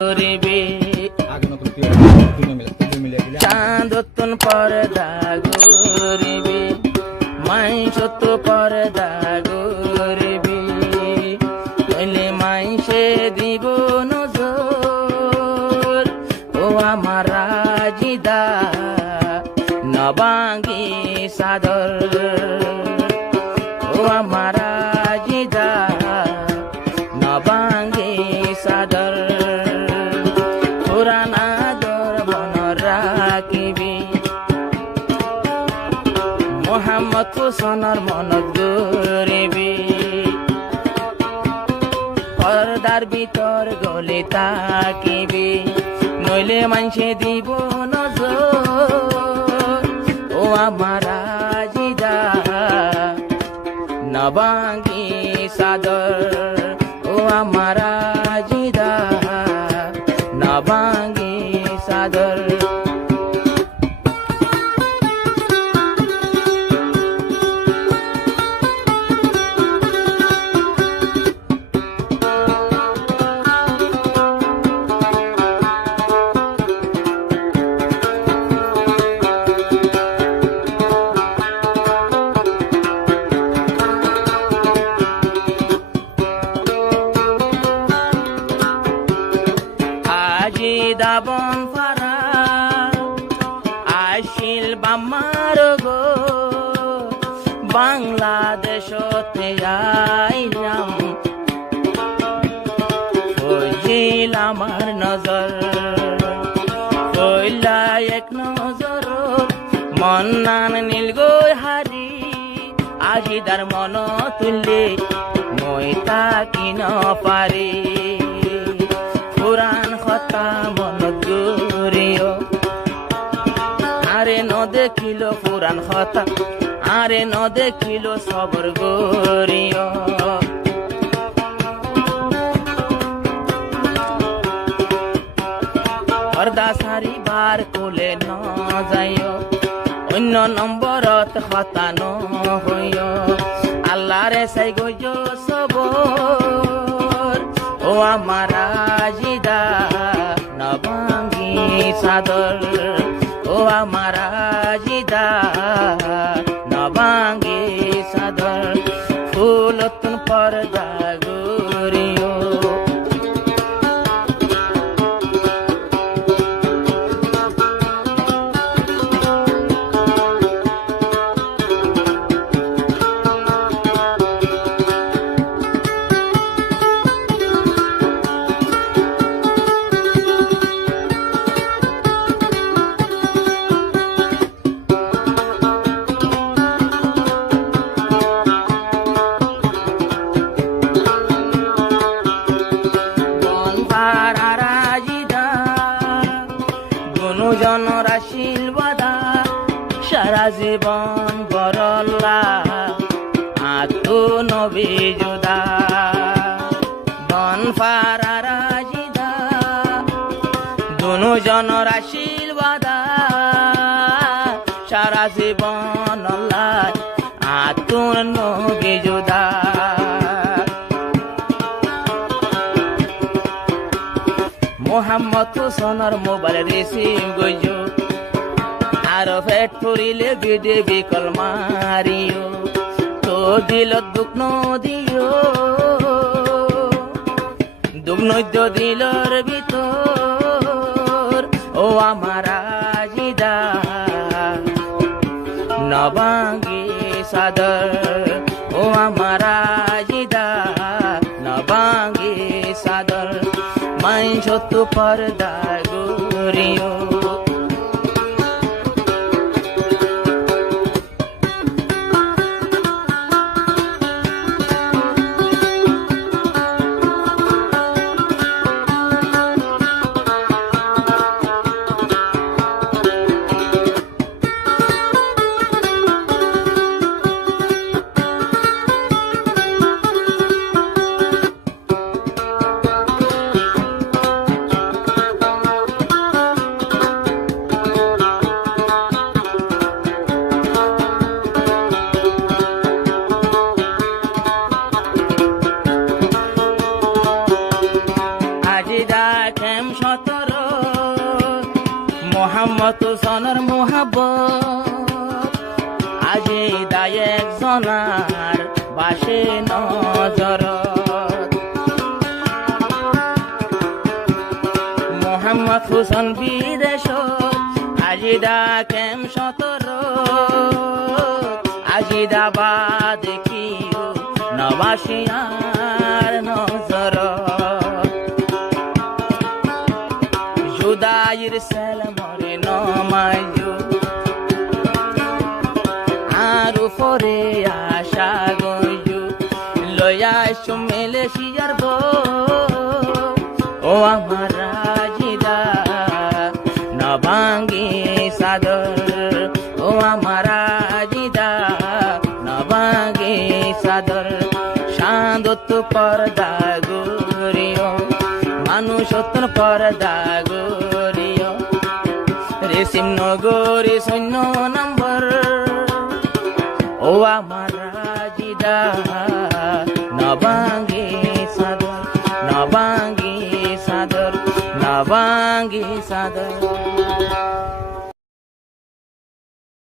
গরিবি চাঁদতুন পর্দা গরিবি মাইশত পর্দা গরিবি কইলে মাইশে দিব নজর ও আমার রাজিদা নবাঙ্গি সাদর ও আমার রাজিদা নবাঙ্গি সাদর পুরানা দর মন রাখিবি মোহাম্মদ হোসেনের মন গরিবি পর্দার ভিতর গলে তাকিবি নইলে মানসে দিব নজর ও আমার রাজিদা নবাঙ্গি সাদর ও আমার রাজিদা নবাঙ্গি সাদর দাবন ফারা আইসিল বামার গো বাংলাদেশতে আইলাম হইল আমার নজর কইলা এক নজর মন্নান নীল গো হারি আজিদার মন তুললে মই তাকি ন পারি পুরাণ কথা মন গরিও আরে ন দেখিল পুরাণ কথা আরে ন দেখিল সবর গরিও পর্দা সারি বার কোলে ন যাইও অন্য নম্বরত হতা ন হইও আল্লাহরে সাই গইজ সবর ও আমার রাজিদা নবাঙ্গি সাদর ও আমার রাজিদা নবাঙ্গি সাদর ফুলতুন পর্দা গরিও জনর আশীর্বাদা সারা জীবন বরল্লা আতু নবী জুদা দন ফারা রাজিদা দুনু জনর আশীর্বাদা সারা জীবন আতু নবী জুদা মোহাম্মদ হোসেনের মোবাইল রিসিভ গইজ আর ফেট ফুরিলে ভিডিও বিকল মারিও তো দিল দুঃখ নদিও দুঃখ নদ্য দিলর ভিতর ও আমার রাজিদা নবাঙ্গি সাদর ও আমার রাজিদা নবাঙ্গি সাদর মাইশত পর্দা গরিও মোহাম্মদ হুসেনের মোহাব্বত আজি দায় একজনার বাসে নজরত মোহাম্মদ হুসেন বিদেশত আজি দা কেম সতর আজি দা বা দেখিও নবাসিয়ার নজর জুদাইর সেলমরে নমায়ু আর উপরে আশা গয়ু লয়া মালয়েশিয়ার বো ও আমার রাজিদা নবাঙ্গি সাদর ও আমার রাজিদা নবাঙ্গি সাদর শান্তত পর্দা গরিও মানুষত্ব পর্দা গরিও রেশিম নগরী শূন্য নম্বর ও আমার রাজিদা নবাঙ্গি সাদর নবাঙ্গি সাদর নবাঙ্গি সাদর